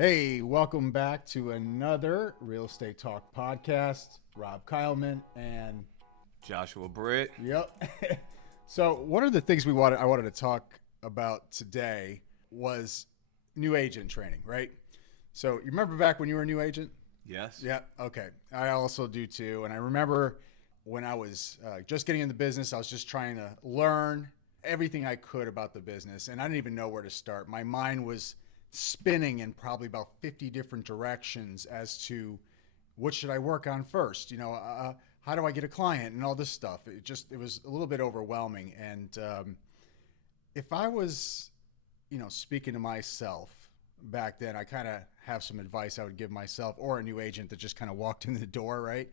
Hey, welcome back to another Real Estate Talk podcast. Rob Kyleman and Joshua Britt. yep. So one of the things I wanted to talk about today was new agent training, right? So you remember back when you were a new agent? Yes. Yeah. Okay. I also do too. And I remember when I was just getting in the business, I was just trying to learn everything I could about the business, and I didn't even know where to start. My mind was spinning in probably about 50 different directions as to what should I work on first. How do I get a client and all this stuff. It was a little bit overwhelming. And if I was, speaking to myself back then, I kind of have some advice I would give myself or a new agent that just kind of walked in the door, right?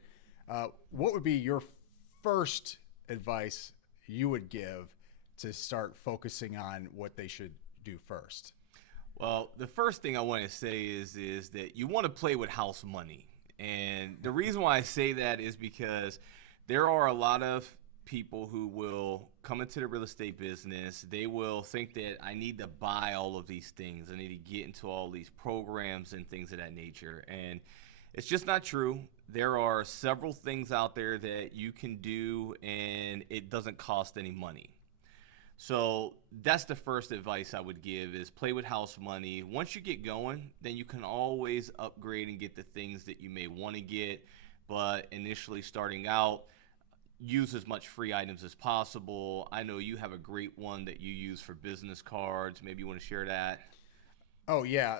What would be your first advice you would give to start focusing on what they should do first? Well, the first thing I want to say is that you want to play with house money. And the reason why I say that is because there are a lot of people who will come into the real estate business. They will think that I need to buy all of these things. I need to get into all these programs and things of that nature. And it's just not true. There are several things out there that you can do and it doesn't cost any money. So that's the first advice I would give is play with house money. Once you get going, then you can always upgrade and get the things that you may want to get. But initially starting out, use as much free items as possible. I know you have a great one that you use for business cards. Maybe you want to share that. Oh yeah,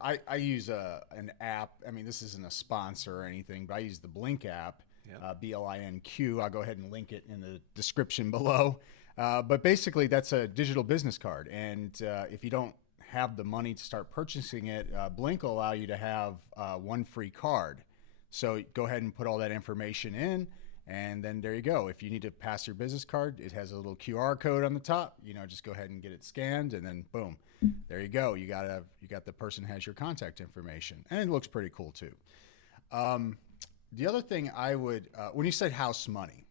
I use an app. I mean, this isn't a sponsor or anything, but I use the Blink app, Yeah. BLINQ. I'll go ahead and link it in the description below. But basically, that's a digital business card, and if you don't have the money to start purchasing it, Blink will allow you to have one free card. So go ahead and put all that information in, and then there you go. If you need to pass your business card, it has a little QR code on the top. Just go ahead and get it scanned, and then boom, there you go. You got the person has your contact information, and it looks pretty cool too. The other thing I would, when you said house money,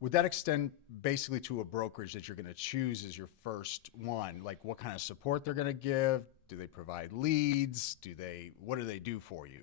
would that extend basically to a brokerage that you're going to choose as your first one? Like what kind of support they're going to give? Do they provide leads? What do they do for you?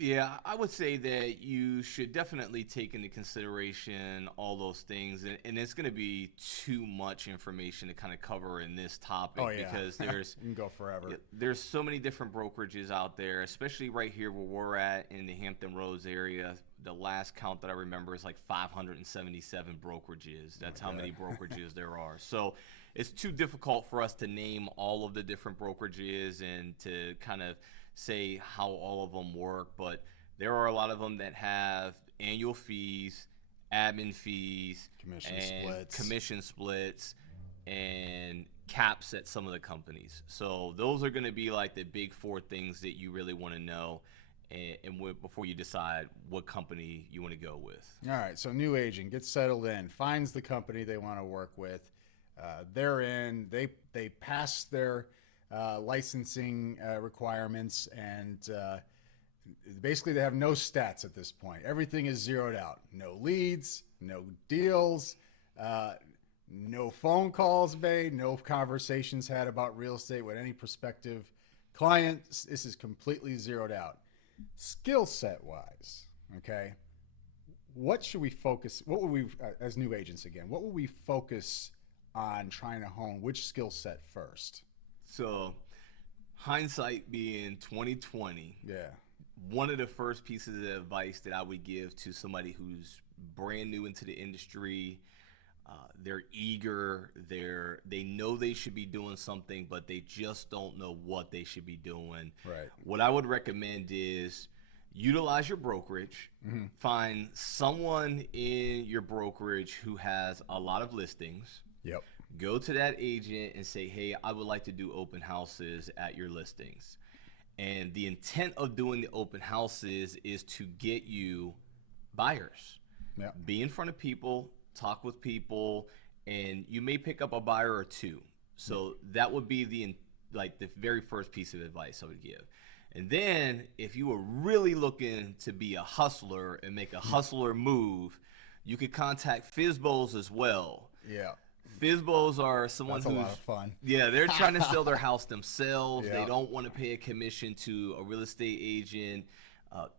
Yeah, I would say that you should definitely take into consideration all those things, and it's going to be too much information to kind of cover in this topic Oh yeah, because you can go forever. there's so many different brokerages out there, especially right here where we're at in the Hampton Roads area. The last count that I remember is like 577 brokerages. That's how many brokerages there are. So it's too difficult for us to name all of the different brokerages and to kind of say how all of them work, but there are a lot of them that have annual fees, admin fees, commission splits, and caps at some of the companies. So those are going to be like the big four things that you really want to know before you decide what company you want to go with. All right, so new agent gets settled in, finds the company they want to work with. They're in. They pass their licensing requirements, and basically they have no stats at this point. Everything is zeroed out. No leads, no deals, no phone calls made, no conversations had about real estate with any prospective clients. This is completely zeroed out. Skill set wise, okay, what should we focus? What would we, as new agents again, what would we focus on trying to hone? Which skill set first? So, hindsight being 2020, Yeah. one of the first pieces of advice that I would give to somebody who's brand new into the industry, they're eager, they know they should be doing something, but they just don't know what they should be doing. Right. What I would recommend is utilize your brokerage, find someone in your brokerage who has a lot of listings. Yep. Go to that agent and say, hey, I would like to do open houses at your listings. And the intent of doing the open houses is to get you buyers. Yeah. Be in front of people, talk with people, and you may pick up a buyer or two. So that would be the very first piece of advice I would give. And then if you were really looking to be a hustler and make a hustler move, you could contact FISBOs as well. Yeah. FISBOs are someone That's a who's lot of fun. yeah, they're trying to sell their house themselves. Yeah. They don't want to pay a commission to a real estate agent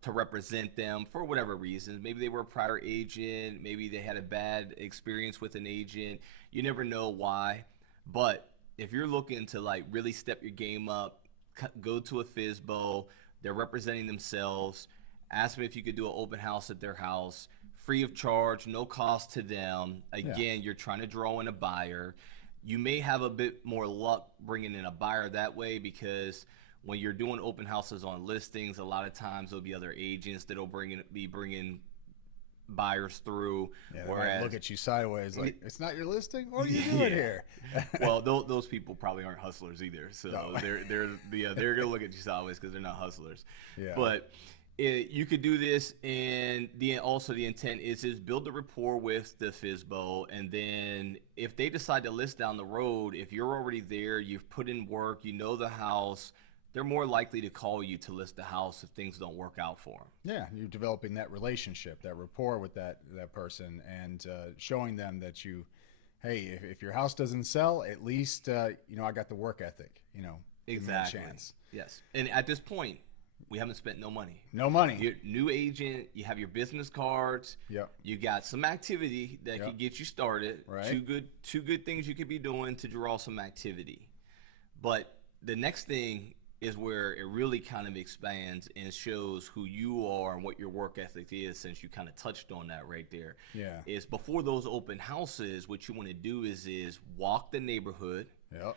to represent them for whatever reasons. Maybe they were a prior agent. Maybe they had a bad experience with an agent. You never know why. But if you're looking to like really step your game up, go to a FISBO. They're representing themselves. Ask them if you could do an open house at their house, free of charge, no cost to them. Again, you're trying to draw in a buyer. You may have a bit more luck bringing in a buyer that way, because when you're doing open houses on listings, a lot of times there'll be other agents that'll be bringing buyers through. Yeah, they might look at you sideways like, it's not your listing? What are you doing here? Well, those people probably aren't hustlers either. So No. they're going to look at you sideways because they're not hustlers. Yeah. But you could do this, and also the intent is build a rapport with the FISBO, and then if they decide to list down the road, if you're already there, you've put in work, you know the house, they're more likely to call you to list the house if things don't work out for them. Yeah, you're developing that relationship, that rapport with that person, and showing them that hey, if your house doesn't sell, at least I got the work ethic. Give me a Exactly. chance. Yes. And at this point, we haven't spent no money. No money. You're new agent, you have your business cards. Yep. You got some activity that could get you started. Right. Two good things you could be doing to draw some activity. But the next thing is where it really kind of expands and shows who you are and what your work ethic is, since you kind of touched on that right there. Yeah. Is before those open houses, what you want to do is walk the neighborhood. Yep.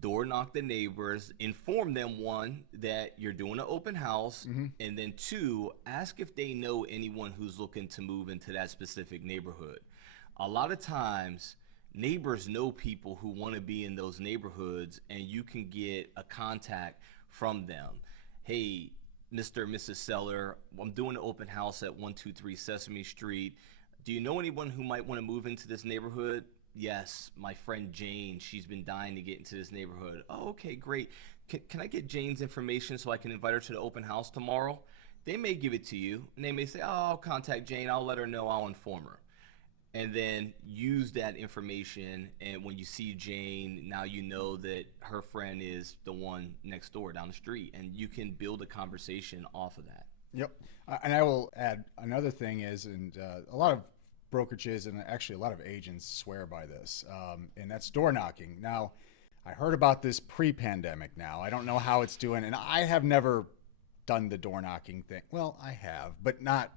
Door knock the neighbors, inform them, one, that you're doing an open house, and then two, ask if they know anyone who's looking to move into that specific neighborhood. A lot of times, neighbors know people who want to be in those neighborhoods, and you can get a contact from them. Hey, Mr. and Mrs. Seller, I'm doing an open house at 123 Sesame Street. Do you know anyone who might want to move into this neighborhood? Yes, my friend Jane, she's been dying to get into this neighborhood. Oh, okay, great. Can I get Jane's information so I can invite her to the open house tomorrow? They may give it to you, and they may say, oh, I'll contact Jane, I'll let her know, I'll inform her. And then use that information, and when you see Jane, now you know that her friend is the one next door down the street, and you can build a conversation off of that. Yep. And I will add another thing is, and a lot of brokerages and actually a lot of agents swear by this, and that's door knocking. Now, I heard about this pre-pandemic now. I don't know how it's doing, and I have never done the door knocking thing. Well, I have, but not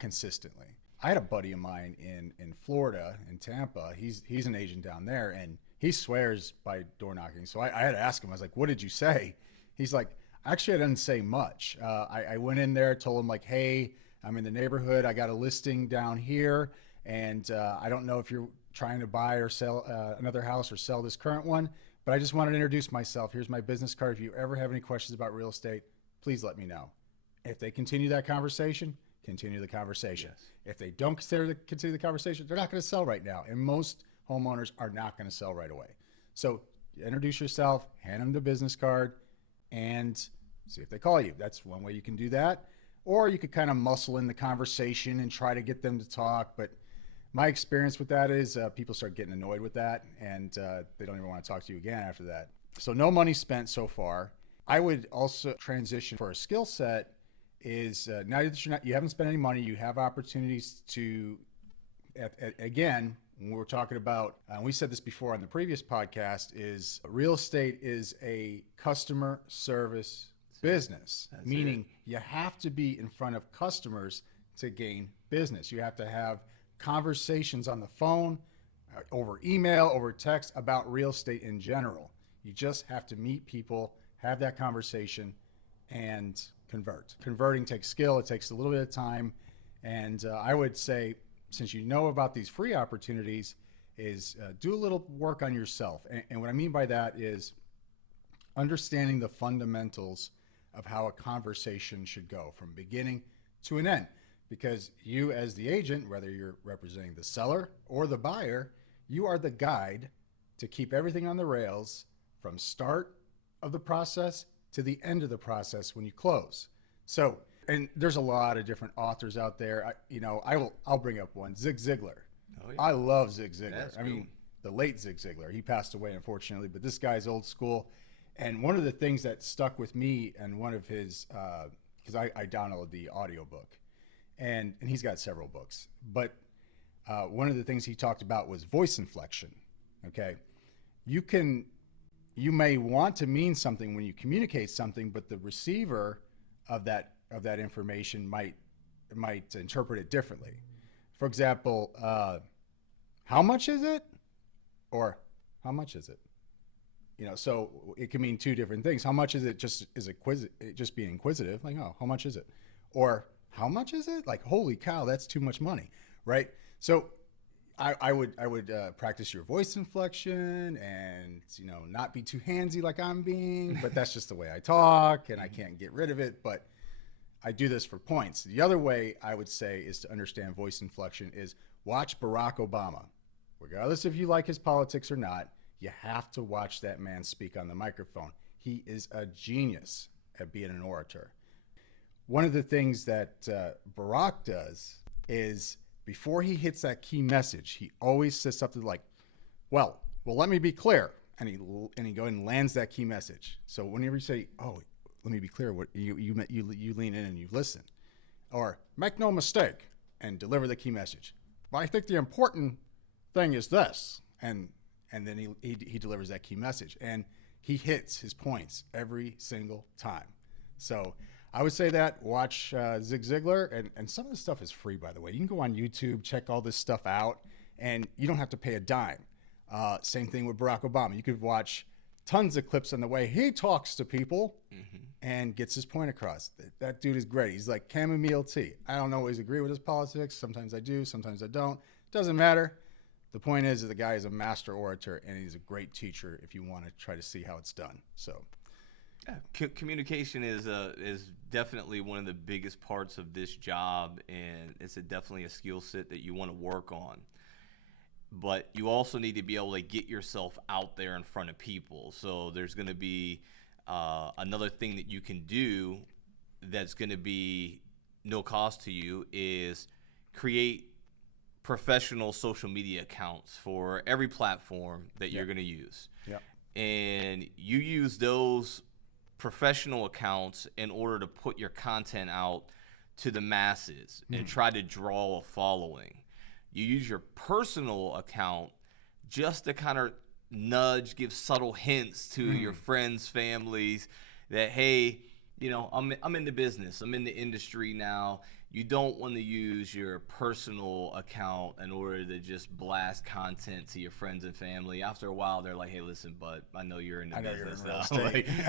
consistently. I had a buddy of mine in Florida, in Tampa. He's an agent down there, and he swears by door knocking. So I had to ask him, I was like, what did you say? He's like, actually, I didn't say much. I went in there, told him like, hey, I'm in the neighborhood. I got a listing down here, and I don't know if you're trying to buy or sell another house or sell this current one, but I just wanted to introduce myself. Here's my business card. If you ever have any questions about real estate, please let me know. If they continue that conversation, continue the conversation. Yes. If they don't continue the conversation, they're not going to sell right now. And most homeowners are not going to sell right away. So introduce yourself, hand them the business card, and see if they call you. That's one way you can do that. Or you could kind of muscle in the conversation and try to get them to talk. But my experience with that is people start getting annoyed with that, and they don't even want to talk to you again after that. So no money spent so far. I would also transition for a skill set is now that you haven't spent any money, you have opportunities to, again, when we're talking about, we said this before on the previous podcast, is real estate is a customer service business, meaning you have to be in front of customers to gain business. You have to have conversations on the phone, over email, over text about real estate in general. You just have to meet people, have that conversation, and convert. Converting takes skill. It takes a little bit of time. And I would say, since you know about these free opportunities, is do a little work on yourself. And what I mean by that is understanding the fundamentals of how a conversation should go from beginning to an end. Because you as the agent, whether you're representing the seller or the buyer, you are the guide to keep everything on the rails from start of the process to the end of the process when you close. So, and there's a lot of different authors out there. I'll bring up one, Zig Ziglar. Oh, yeah. I love Zig Ziglar. That's I mean, the late Zig Ziglar. He passed away, unfortunately, but this guy's old school. And one of the things that stuck with me and one of his, because I downloaded the audiobook, and he's got several books, but one of the things he talked about was voice inflection. Okay. You may want to mean something when you communicate something, but the receiver of that information might interpret it differently. For example, how much is it? Or how much is it? So it can mean two different things. How much is it? Just being inquisitive, like, oh, how much is it? Or how much is it? Like, holy cow, that's too much money, right? So I would practice your voice inflection and not be too handsy like I'm being, but that's just the way I talk and I can't get rid of it. But I do this for points. The other way I would say is to understand voice inflection is watch Barack Obama. Regardless if you like his politics or not, you have to watch that man speak on the microphone. He is a genius at being an orator. One of the things that Barack does is before he hits that key message, he always says something like, well, let me be clear. And he goes and lands that key message. So whenever you say, oh, let me be clear, what you lean in and you listen. Or make no mistake and deliver the key message. But I think the important thing is this. And then he delivers that key message. And he hits his points every single time. So I would say that watch Zig Ziglar, and some of the stuff is free, by the way. You can go on YouTube, check all this stuff out, and you don't have to pay a dime. Same thing with Barack Obama. You could watch tons of clips on the way he talks to people and gets his point across. That dude is great. He's like chamomile tea. I don't always agree with his politics. Sometimes I do, sometimes I don't. Doesn't matter. The point is that the guy is a master orator, and he's a great teacher if you want to try to see how it's done. So. Yeah. Communication is definitely one of the biggest parts of this job, and it's definitely a skill set that you want to work on. But you also need to be able to get yourself out there in front of people. So there's going to be another thing that you can do that's going to be no cost to you is create professional social media accounts for every platform that you're going to use. Yep. And you use those professional accounts in order to put your content out to the masses and try to draw a following. You use your personal account just to kind of nudge, give subtle hints to your friends, families that, hey, I'm in the business, I'm in the industry now. You don't want to use your personal account in order to just blast content to your friends and family. After a while, they're like, hey, listen, bud, I know you're in the business now.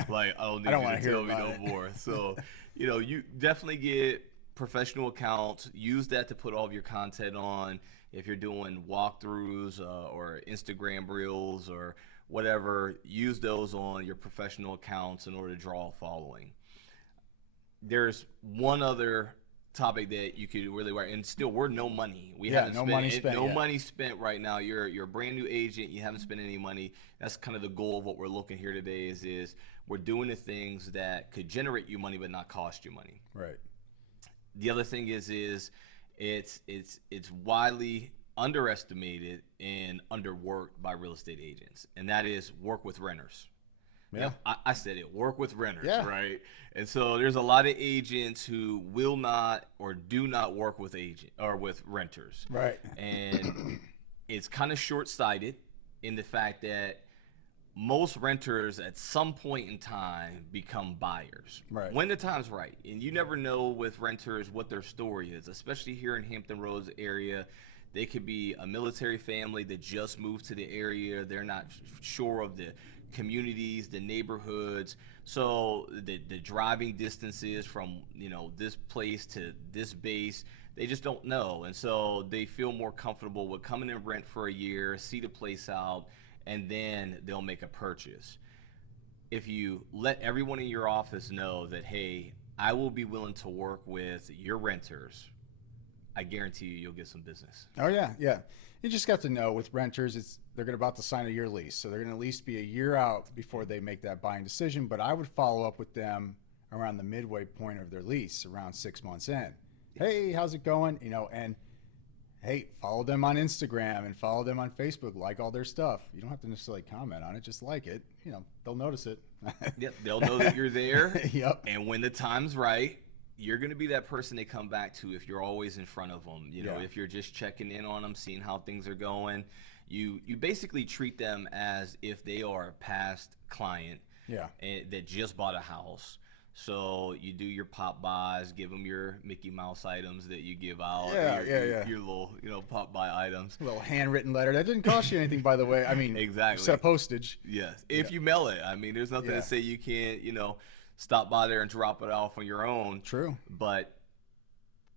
like, I don't need you to tell me no more. So, you definitely get professional accounts. Use that to put all of your content on. If you're doing walkthroughs or Instagram reels or whatever, use those on your professional accounts in order to draw a following. There's one other topic that you could really work, and still we're no money. We haven't no spent money spent. No money spent right now. You're a brand new agent. You haven't spent any money. That's kind of the goal of what we're looking here today. Is we're doing the things that could generate you money but not cost you money. Right. The other thing is it's widely underestimated and underworked by real estate agents, and that is work with renters. Yeah, I said it. Work with renters, yeah. Right? And so there's a lot of agents who will not or do not work with renters, right? And it's kind of short-sighted in the fact that most renters at some point in time become buyers, right? When the time's right, and you never know with renters what their story is, especially here in Hampton Roads area. They could be a military family that just moved to the area. They're not sure of the communities, the neighborhoods, so the driving distances from this place to this base, they just don't know, and so they feel more comfortable with coming and rent for a year, see the place out, and then they'll make a purchase. If you let everyone in your office know that, hey, I will be willing to work with your renters, I guarantee you'll get some business. Oh yeah. You just got to know with renters, they're about to sign a year lease, so they're going to at least be a year out before they make that buying decision. But I would follow up with them around the midway point of their lease, around 6 months in. Hey, how's it going? And hey, follow them on Instagram and follow them on Facebook, like all their stuff. You don't have to necessarily comment on it, just like it. You know, they'll notice it. Yep, they'll know that you're there. Yep. And when the time's right, you're going to be that person they come back to if you're always in front of them. You know, Yeah. if you're just checking in on them, seeing how things are going, you basically treat them as if they are a past client Yeah. that just bought a house. So you do your pop buys, give them your Mickey Mouse items that you give out, your little, pop buy items. A little handwritten letter that didn't cost you anything, by the way. I mean, Exactly. except postage. Yes, if you mail it. I mean, there's nothing to say you can't, stop by there and drop it off on your own. True. But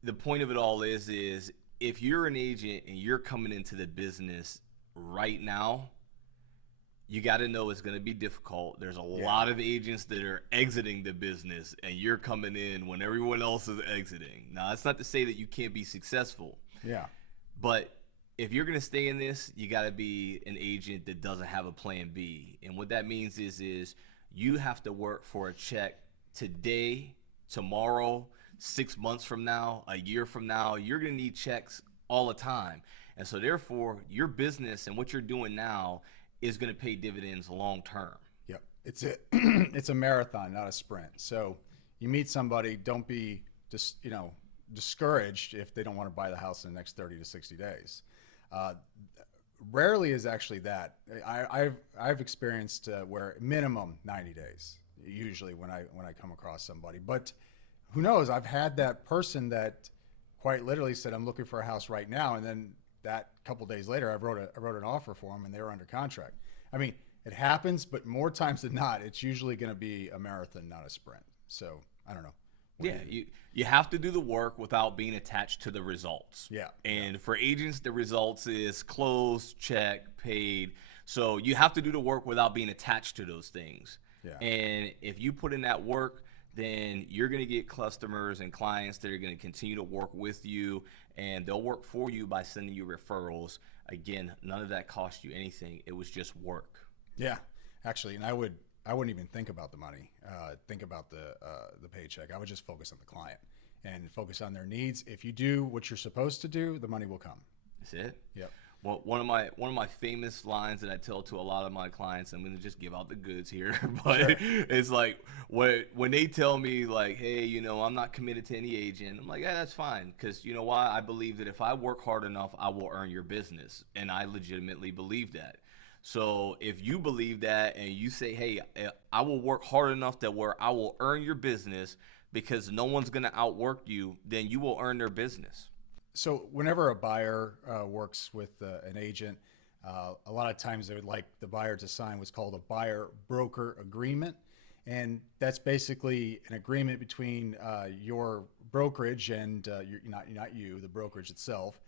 the point of it all is if you're an agent and you're coming into the business right now, you got to know it's going to be difficult. There's a lot of agents that are exiting the business, and you're coming in when everyone else is exiting. Now, that's not to say that you can't be successful. Yeah. But if you're going to stay in this, you got to be an agent that doesn't have a plan B. And what that means is you have to work for a check today, tomorrow, 6 months from now, a year from now. You're going to need checks all the time. And so therefore, your business and what you're doing now is going to pay dividends long term. Yep. It's a marathon, not a sprint. So you meet somebody, don't be just, discouraged if they don't want to buy the house in the next 30 to 60 days. Rarely is actually that. I've experienced where minimum 90 days usually when I come across somebody. But who knows? I've had that person that quite literally said, I'm looking for a house right now, and then that couple days later, I wrote an offer for them, and they were under contract. I mean, it happens, but more times than not, it's usually going to be a marathon, not a sprint. So I don't know. Yeah, you have to do the work without being attached to the results. Yeah. And for agents, the results is closed, check, paid. So you have to do the work without being attached to those things. Yeah. And if you put in that work, then you're going to get customers and clients that are going to continue to work with you, and they'll work for you by sending you referrals. Again, none of that cost you anything. It was just work. Yeah, actually, and I wouldn't even think about the money, think about the paycheck. I would just focus on the client and focus on their needs. If you do what you're supposed to do, the money will come. That's it. Yep. Well, one of my famous lines that I tell to a lot of my clients, I'm going to just give out the goods here, but Sure. it's like when they tell me like, hey, I'm not committed to any agent, I'm like, yeah, that's fine, because you know why? I believe that if I work hard enough, I will earn your business, and I legitimately believe that. So if you believe that and you say, hey, I will work hard enough that where I will earn your business because no one's going to outwork you, then you will earn their business. So whenever a buyer works with an agent, a lot of times they would like the buyer to sign what's called a buyer-broker agreement. And that's basically an agreement between your brokerage and not you, the brokerage itself,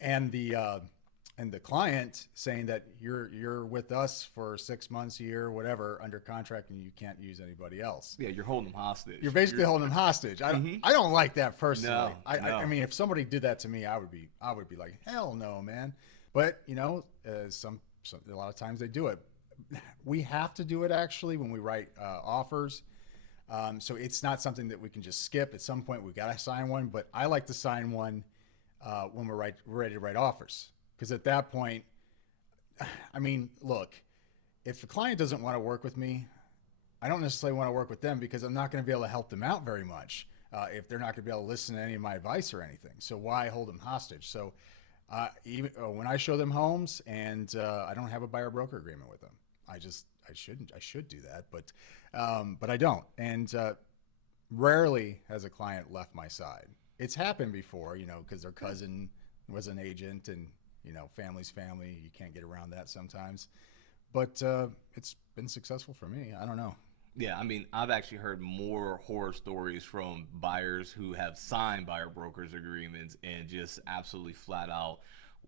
and the client, saying that you're with us for 6 months, a year, whatever, under contract, and you can't use anybody else. Yeah, you're holding them hostage. You're basically holding them hostage. I don't like that personally. No, I mean, if somebody did that to me, I would be like, hell no, man. But a lot of times they do it. We have to do it actually when we write offers. So it's not something that we can just skip. At some point, we got to sign one. But I like to sign one when we're ready to write offers. Because at that point, I mean, look, if the client doesn't want to work with me, I don't necessarily want to work with them because I'm not going to be able to help them out very much if they're not going to be able to listen to any of my advice or anything. So why hold them hostage? So even when I show them homes and I don't have a buyer broker agreement with them, I should do that, but I don't. And rarely has a client left my side. It's happened before, because their cousin was an agent, and family's family. You can't get around that sometimes. But it's been successful for me. I don't know. Yeah, I mean, I've actually heard more horror stories from buyers who have signed buyer brokers agreements and just absolutely flat out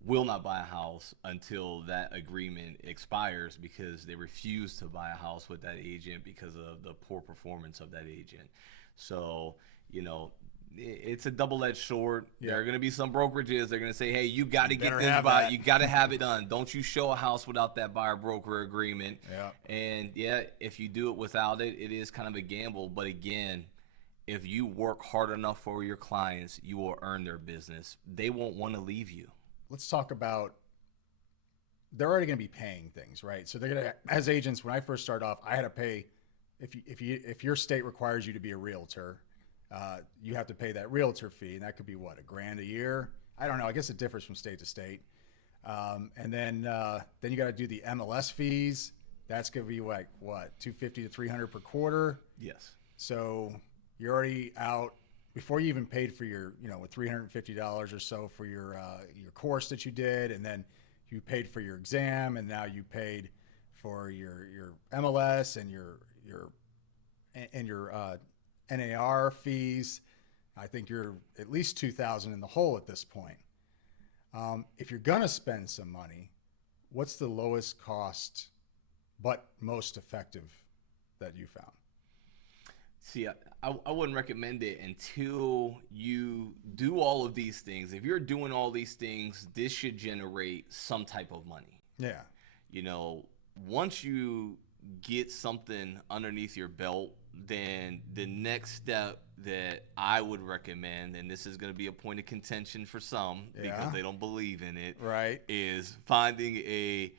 will not buy a house until that agreement expires because they refuse to buy a house with that agent because of the poor performance of that agent. So, it's a double-edged sword. Yeah. There are going to be some brokerages. They're going to say, hey, you got to get better this have buy. that. You got to have it done. Don't you show a house without that buyer broker agreement. Yeah. And yeah, if you do it without it, it is kind of a gamble. But again, if you work hard enough for your clients, you will earn their business. They won't want to leave you. let's talk about, they're already going to be paying things, right? So they're going to, as agents, when I first started off, I had to pay, if your state requires you to be a realtor, you have to pay that realtor fee, and that could be what, $1,000 a year? I don't know. I guess it differs from state to state. And then you got to do the MLS fees. That's going to be like what, $250 to $300 per quarter. Yes. So you're already out before you even paid for your, with $350 or so for your course that you did, and then you paid for your exam, and now you paid for your MLS and your NAR fees. I think you're at least $2,000 in the hole at this point. If you're gonna spend some money, what's the lowest cost but most effective that you found? See, I wouldn't recommend it until you do all of these things. If you're doing all these things, this should generate some type of money. Yeah. Once you get something underneath your belt, then the next step that I would recommend, and this is going to be a point of contention for some because they don't believe in it, right, is finding a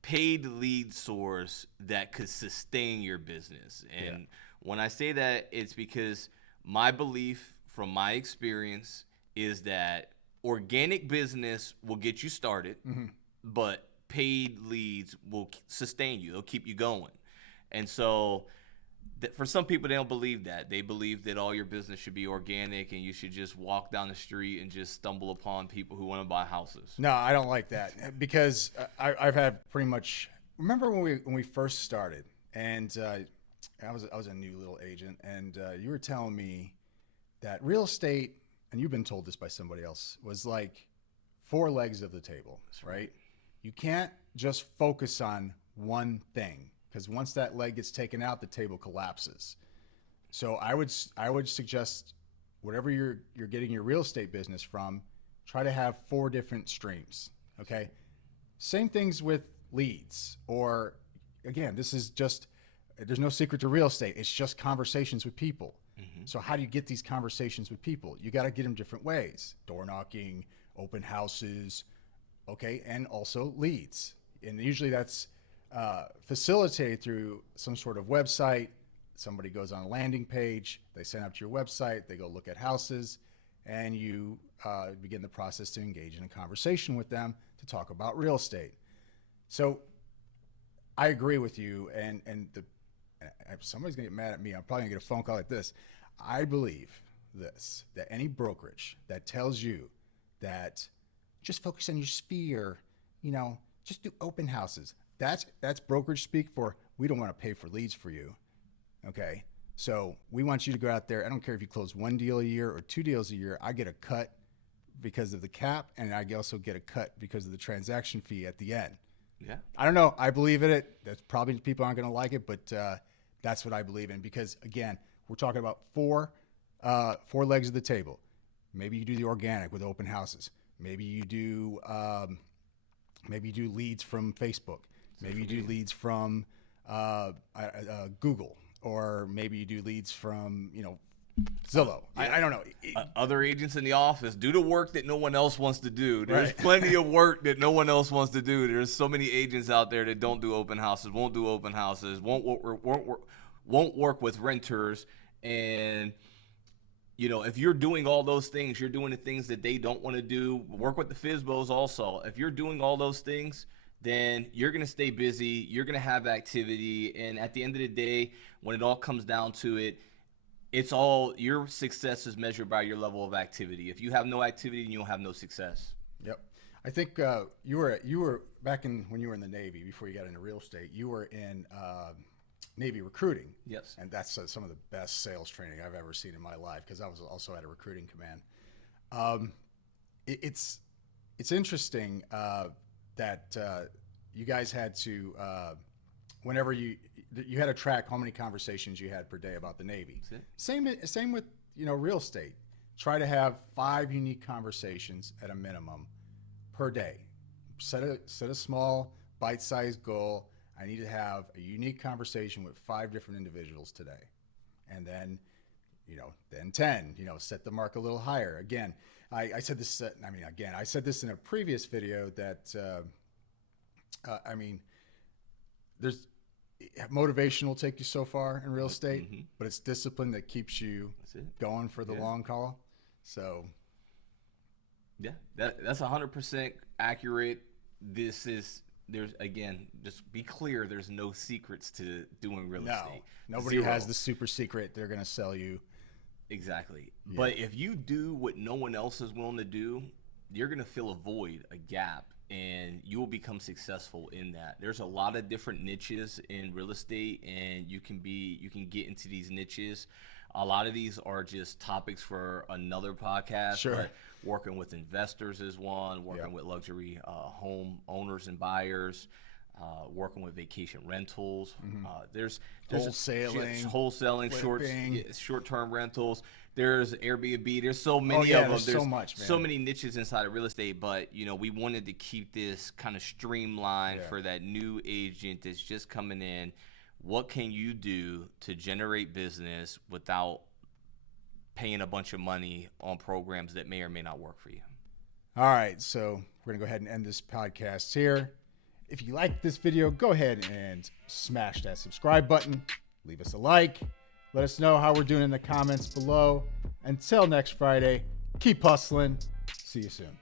paid lead source that could sustain your business. And when I say that, it's because my belief from my experience is that organic business will get you started, but paid leads will sustain you. They'll keep you going. And so for some people, they don't believe that. They believe that all your business should be organic and you should just walk down the street and just stumble upon people who want to buy houses. No, I don't like that because I've had pretty much, remember when we first started, and I was a new little agent, and you were telling me that real estate, and you've been told this by somebody else, was like 4 legs of the table, right? You can't just focus on one thing, because once that leg gets taken out, the table collapses. So I would suggest whatever you're getting your real estate business from, try to have 4 different streams. Okay. Same things with leads, or again, this is just, there's no secret to real estate. It's just conversations with people. So how do you get these conversations with people? You got to get them different ways: door knocking, open houses, okay, and also leads. And usually that's facilitated through some sort of website. Somebody goes on a landing page, they sign up to your website, they go look at houses, and you begin the process to engage in a conversation with them to talk about real estate. So I agree with you, and somebody's gonna get mad at me. I'm probably gonna get a phone call like this. I believe this, that any brokerage that tells you that just focus on your sphere, just do open houses, that's brokerage speak for, we don't want to pay for leads for you. Okay, so we want you to go out there. I don't care if you close 1 deal a year or 2 deals a year. I get a cut because of the cap, and I also get a cut because of the transaction fee at the end. Yeah, I don't know. I believe in it. That's probably, people aren't going to like it, but that's what I believe in, because again, we're talking about 4 legs of the table. Maybe you do the organic with open houses. Maybe you do leads from Facebook. Maybe you do leads from Google, or maybe you do leads from Zillow. I don't know. Other agents in the office do the work that no one else wants to do. There's plenty of work that no one else wants to do. There's so many agents out there that don't do open houses, won't do open houses, won't work with renters. And if you're doing all those things, you're doing the things that they don't want to do. Work with the FSBOs also. If you're doing all those things, then you're going to stay busy. You're going to have activity. And at the end of the day, when it all comes down to it, it's all, your success is measured by your level of activity. If you have no activity, then you'll have no success. Yep. I think you were back when you were in the Navy, before you got into real estate, you were in Navy recruiting. Yes. And that's some of the best sales training I've ever seen in my life, because I was also at a recruiting command. It's interesting that you guys had to, whenever you had to track how many conversations you had per day about the Navy. Same with real estate. Try to have 5 unique conversations at a minimum per day. Set a small bite-sized goal. I need to have a unique conversation with 5 different individuals today. And then then 10, set the mark a little higher. Again, I said this, I said this in a previous video that, there's motivation will take you so far in real estate, but it's discipline that keeps you going for the long haul. So yeah, that's 100% accurate. Just be clear, there's no secrets to doing real estate. Nobody has the super secret they're going to sell you. Exactly. Yeah. But if you do what no one else is willing to do, you're going to fill a void, a gap, and you will become successful in that. There's a lot of different niches in real estate, and you can get into these niches. A lot of these are just topics for another podcast. Sure. But working with investors is one, working with luxury home owners and buyers, working with vacation rentals. There's wholesaling, short-term rentals. There's Airbnb. There's so many of them. There's so much, man. So many niches inside of real estate, but we wanted to keep this kind of streamlined for that new agent that's just coming in. What can you do to generate business without paying a bunch of money on programs that may or may not work for you? All right, so we're going to go ahead and end this podcast here. If you like this video, go ahead and smash that subscribe button. Leave us a like. Let us know how we're doing in the comments below. Until next Friday, keep hustling. See you soon.